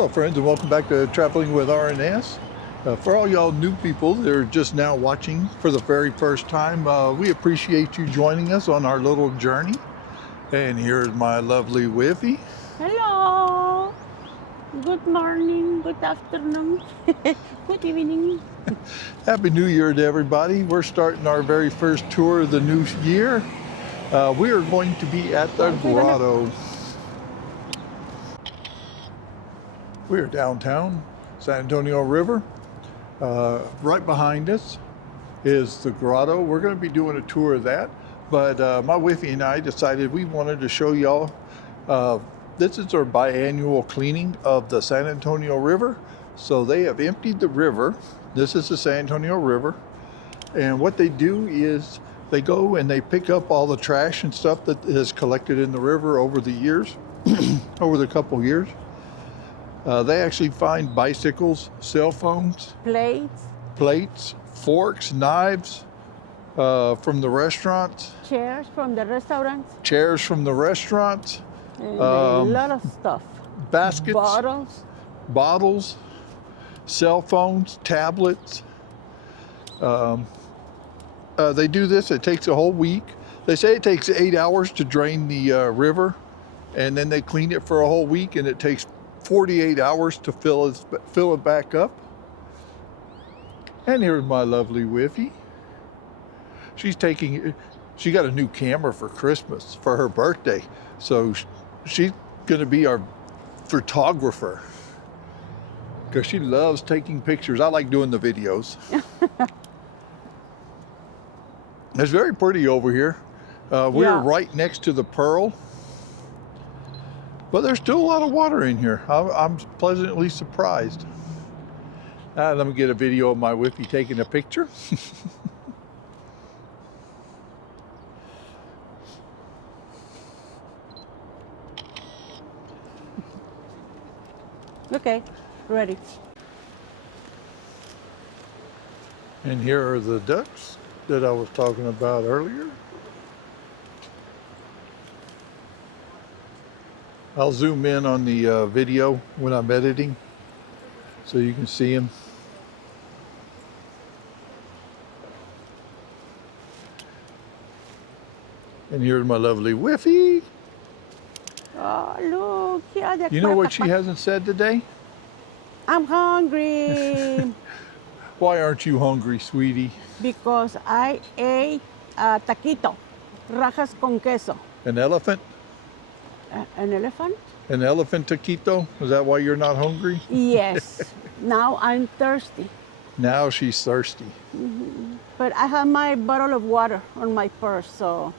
Hello friends, and welcome back to Traveling with RNS. For all y'all new people that are just now watching for the very first time, we appreciate you joining us on our little journey. And here's my lovely Whiffy. Hello. Good morning, good afternoon, good evening. Happy New Year to everybody. We're starting our very first tour of the new year. We are going to be at the Grotto. We are downtown, San Antonio River. Right behind us is the Grotto. We're going to be doing a tour of that, but my Whiffy and I decided we wanted to show y'all. This is our biannual cleaning of the San Antonio River. So they have emptied the river. This is the San Antonio River, and what they do is they go and they pick up all the trash and stuff that is collected in the river over the years, over the couple years. They actually find bicycles, cell phones, plates, forks, knives from the restaurants, chairs from the restaurants, and a lot of stuff. Baskets, bottles, cell phones, tablets. They do this, it takes a whole week. They say it takes 8 hours to drain the river, and then they clean it for a whole week, and it takes 48 hours to fill it back up. And here's my lovely Whiffy. She got a new camera for Christmas for her birthday. So she's gonna be our photographer because she loves taking pictures. I like doing the videos. It's very pretty over here. We're right next to the Pearl. But there's still a lot of water in here. I'm pleasantly surprised. Let me get a video of my Whiffy taking a picture. Okay, ready. And here are the ducks that I was talking about earlier. I'll zoom in on the video when I'm editing so you can see them. And here's my lovely Whiffy. Oh, look, here You know what she hasn't said today? I'm hungry. Why aren't you hungry, sweetie? Because I ate a taquito, rajas con queso. An elephant? An elephant? An elephant taquito? Is that why you're not hungry? Yes. Now I'm thirsty. Now she's thirsty. Mm-hmm. But I have my bottle of water on my purse, so.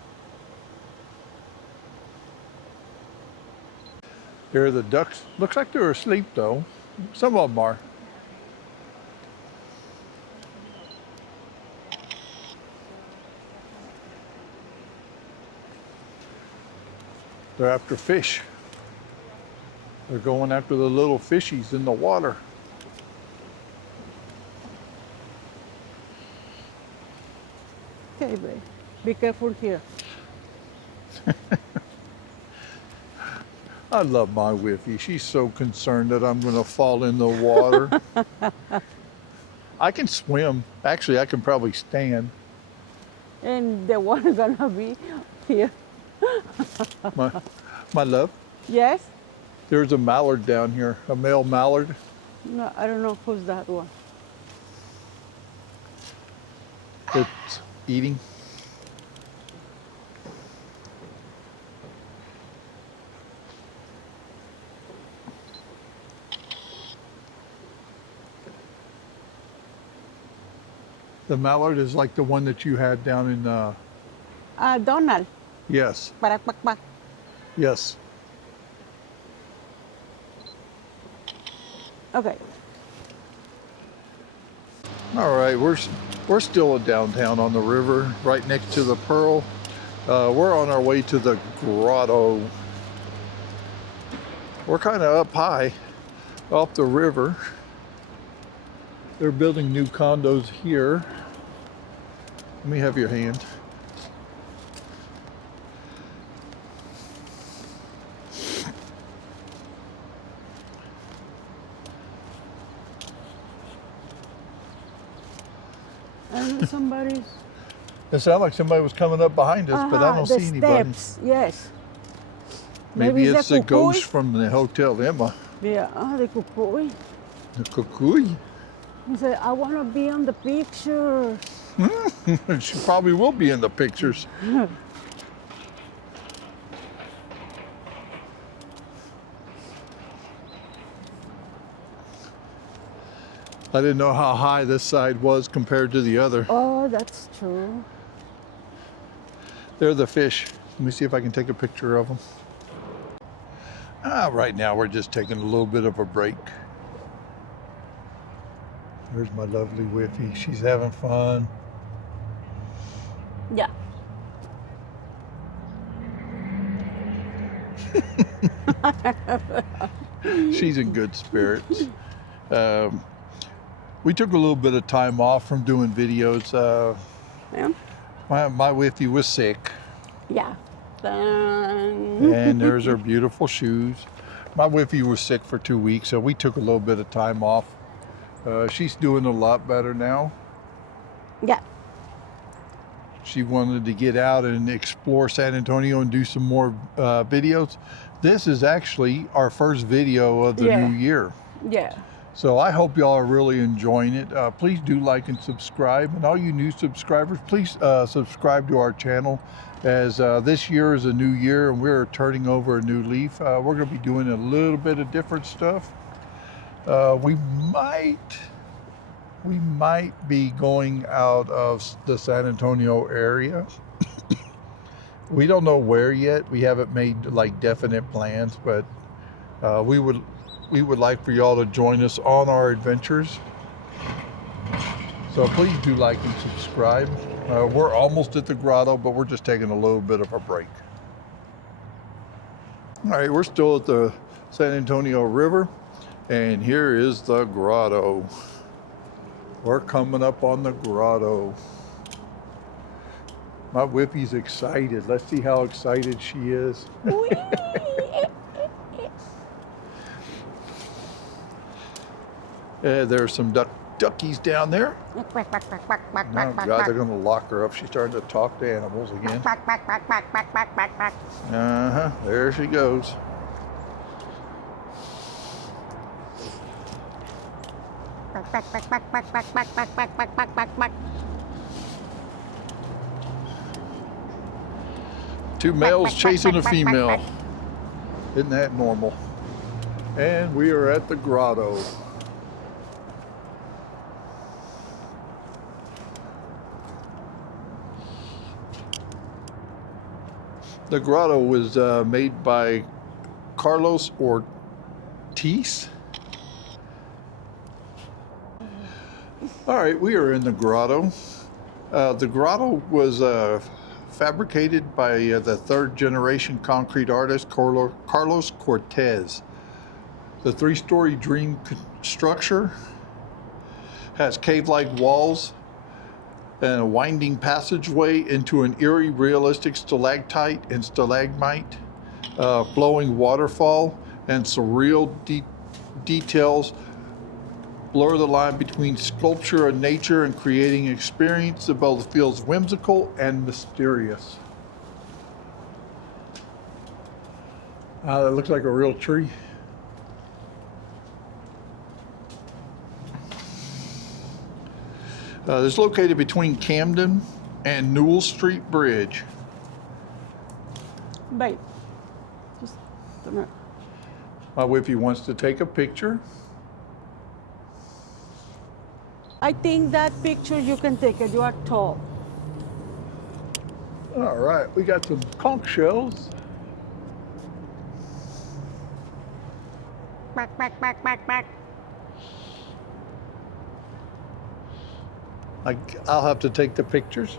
Here are the ducks. Looks like they're asleep though. Some of them are. They're after fish. They're going after the little fishies in the water. Okay, babe. Be careful here. I love my Whiffy. She's so concerned that I'm going to fall in the water. I can swim. Actually, I can probably stand. And the water gonna be here. My love? Yes? There's a mallard down here, a male mallard. No, I don't know who's that one. It's eating. The mallard is like the one that you had down in Donald. Yes. Parakpakpak. Yes. Okay. All right, we're still in downtown on the river, right next to the Pearl. We're on our way to the Grotto. We're kind of up high off the river. They're building new condos here. Let me have your hand. somebody's. It sounded like somebody was coming up behind us, but I don't the see anybody. steps, yes. Maybe it's the cucuy. ghost from the Hotel Emma. Yeah, the cucuy. The cuckoo. He said, I want to be on the pictures. She probably will be in the pictures. I didn't know how high this side was compared to the other. Oh, that's true. They're the fish. Let me see if I can take a picture of them. Right now we're just taking a little bit of a break. There's my lovely Whiffy. She's having fun. Yeah. She's in good spirits. We took a little bit of time off from doing videos. Yeah. My Whiffy was sick. Yeah. And there's her beautiful shoes. My Whiffy was sick for 2 weeks, so we took a little bit of time off. She's doing a lot better now. Yeah. She wanted to get out and explore San Antonio and do some more videos. This is actually our first video of the new year. Yeah. So I hope y'all are really enjoying it. Please do like and subscribe. And all you new subscribers, please subscribe to our channel, as this year is a new year and we're turning over a new leaf. We're going to be doing a little bit of different stuff. We might be going out of the San Antonio area. We don't know where yet. We haven't made like definite plans, but we would like for y'all to join us on our adventures. So please do like and subscribe. We're almost at the grotto, but we're just taking a little bit of a break. All right, we're still at the San Antonio River, and here is the grotto. We're coming up on the grotto. My Whippy's excited. Let's see how excited she is. There's some duckies down there. Oh God, they're gonna lock her up. She's starting to talk to animals again. There she goes. Two males chasing a female. Isn't that normal? And we are at the grotto. The grotto was made by Carlos Ortiz. All right, we are in the grotto. The grotto was fabricated by the third generation concrete artist Carlos Cortez. The 3-story dream structure has cave-like walls and a winding passageway into an eerie realistic stalactite and stalagmite, flowing waterfall, and surreal details blur the line between sculpture and nature, and creating an experience that both feels whimsical and mysterious. That looks like a real tree. It's located between Camden and Newell Street Bridge. Babe, just come here. My Whippy wants to take a picture. I think that picture you can take it. You are tall. All right, we got some conch shells. I'll have to take the pictures.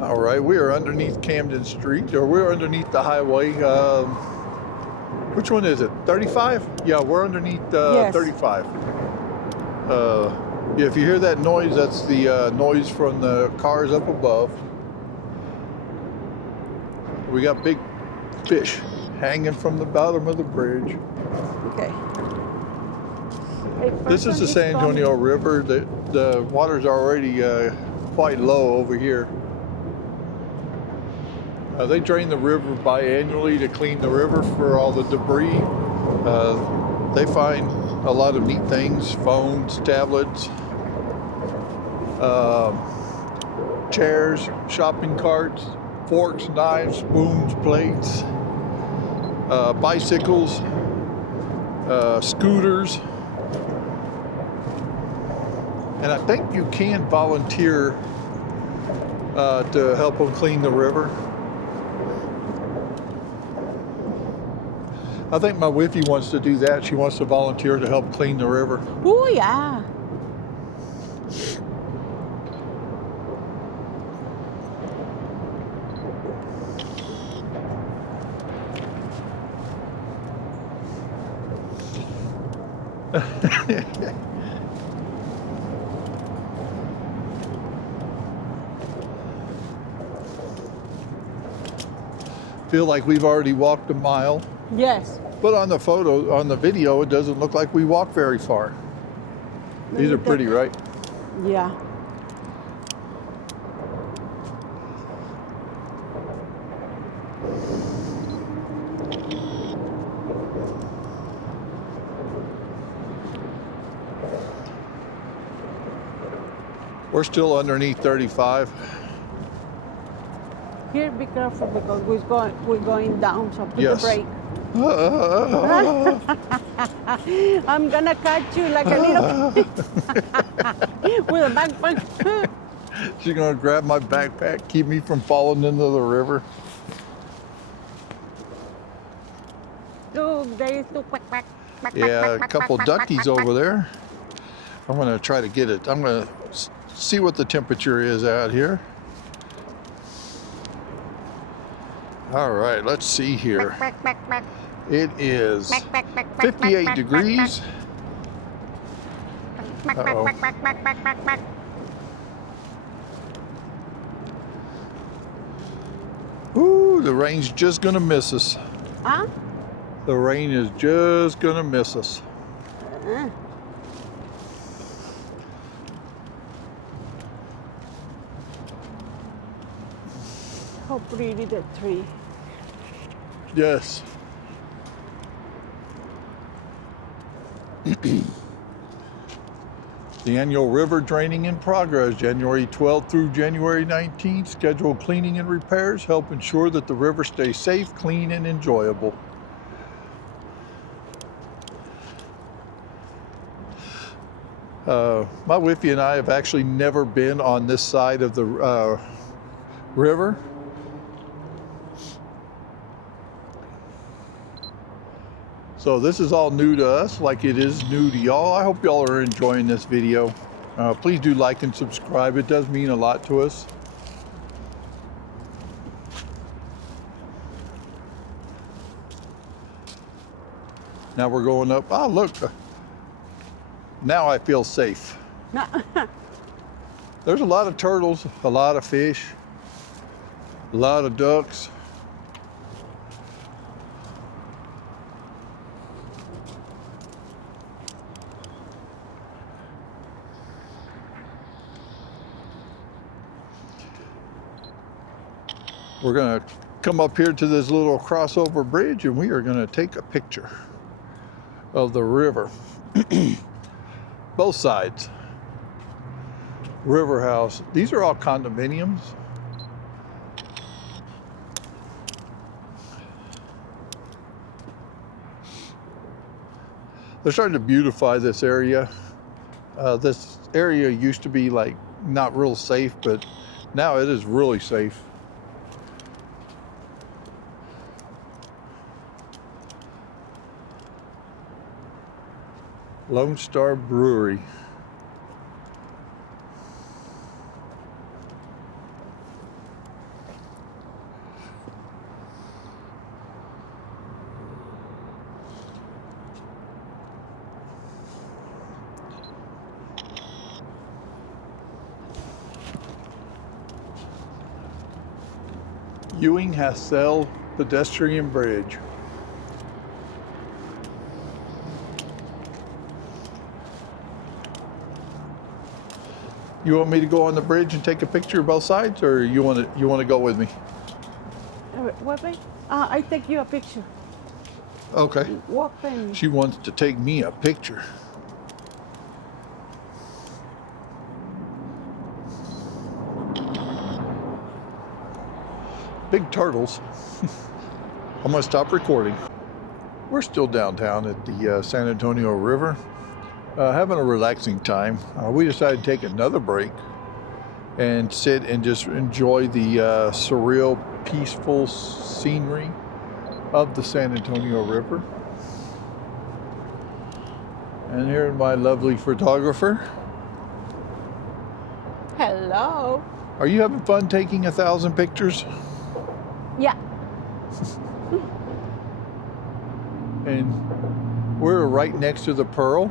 All right, we are underneath Camden Street, or we're underneath the highway. Which one is it? 35? Yeah, we're underneath Yes. 35. Yeah, if you hear that noise, that's the noise from the cars up above. We got big fish hanging from the bottom of the bridge. Okay. This is the San Antonio River. The water's already quite low over here. They drain the river biannually to clean the river for all the debris. They find a lot of neat things: phones, tablets, chairs, shopping carts, forks, knives, spoons, plates, bicycles, scooters. And I think you can volunteer to help them clean the river. I think my wifey wants to do that. She wants to volunteer to help clean the river. Oh, yeah. Feel like we've already walked a mile. Yes. But on the video, it doesn't look like we walked very far. These are pretty, right? Yeah. We're still underneath 35. Here, be careful because we're going down, so put Yes. the brake. I'm gonna catch you like a little kid with a backpack. She's gonna grab my backpack, keep me from falling into the river. Look, there is two quack, quack, quack, Yeah, quack, a quack, couple quack, quack, duckies quack, over there. I'm gonna try to get it. I'm gonna see what the temperature is out here. All right, let's see here. quack, quack, quack, It is quack, quack, quack, quack, 58 quack, degrees. quack, quack, Uh-oh. quack, quack, quack, quack, quack, quack. Ooh, the rain's just gonna miss us. Huh? The rain is just gonna miss us. How pretty the tree. Yes. The annual river draining in progress, January 12th through January 19th. Scheduled cleaning and repairs help ensure that the river stays safe, clean, and enjoyable. My wifey and I have actually never been on this side of the river. So this is all new to us, like it is new to y'all. I hope y'all are enjoying this video. Please do like and subscribe. It does mean a lot to us. Now we're going up. Oh, look. Now I feel safe. There's a lot of turtles, a lot of fish, a lot of ducks. We're going to come up here to this little crossover bridge and we are going to take a picture of the river. Both sides. River house. These are all condominiums. They're starting to beautify this area. This area used to be like not real safe, but now it is really safe. Lone Star Brewery. Ewing Hassell Pedestrian Bridge. You want me to go on the bridge and take a picture of both sides, or you want to go with me? What way? I take you a picture. Okay. Walk in. She wants to take me a picture. Big turtles. I'm gonna stop recording. We're still downtown at the San Antonio River, having a relaxing time. We decided to take another break and sit and just enjoy the surreal, peaceful scenery of the San Antonio River. And here's my lovely photographer. Hello. Are you having fun taking 1,000 pictures? Yeah. And we're right next to the Pearl.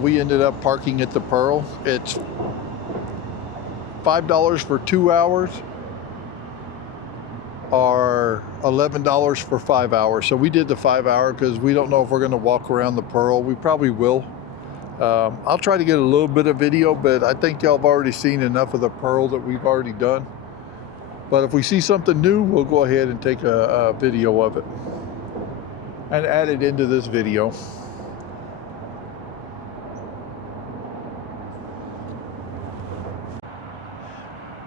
We ended up parking at the Pearl. It's $5 for 2 hours or $11 for 5 hours. So we did the 5 hour because we don't know if we're going to walk around the Pearl. We probably will. I'll try to get a little bit of video, but I think y'all have already seen enough of the Pearl that we've already done. But if we see something new, we'll go ahead and take a video of it and add it into this video.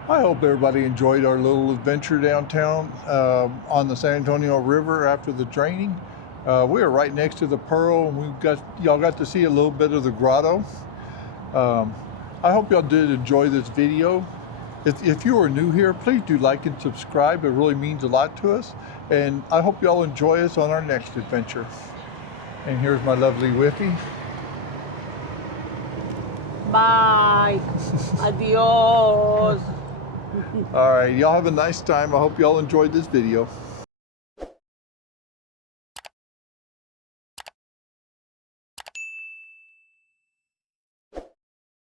I hope everybody enjoyed our little adventure downtown on the San Antonio River after the training. We are right next to the Pearl, and y'all got to see a little bit of the Grotto. I hope y'all did enjoy this video. If you are new here, please do like and subscribe. It really means a lot to us. And I hope y'all enjoy us on our next adventure. And here's my lovely Whiffy. Bye. Adios. All right, y'all have a nice time. I hope y'all enjoyed this video.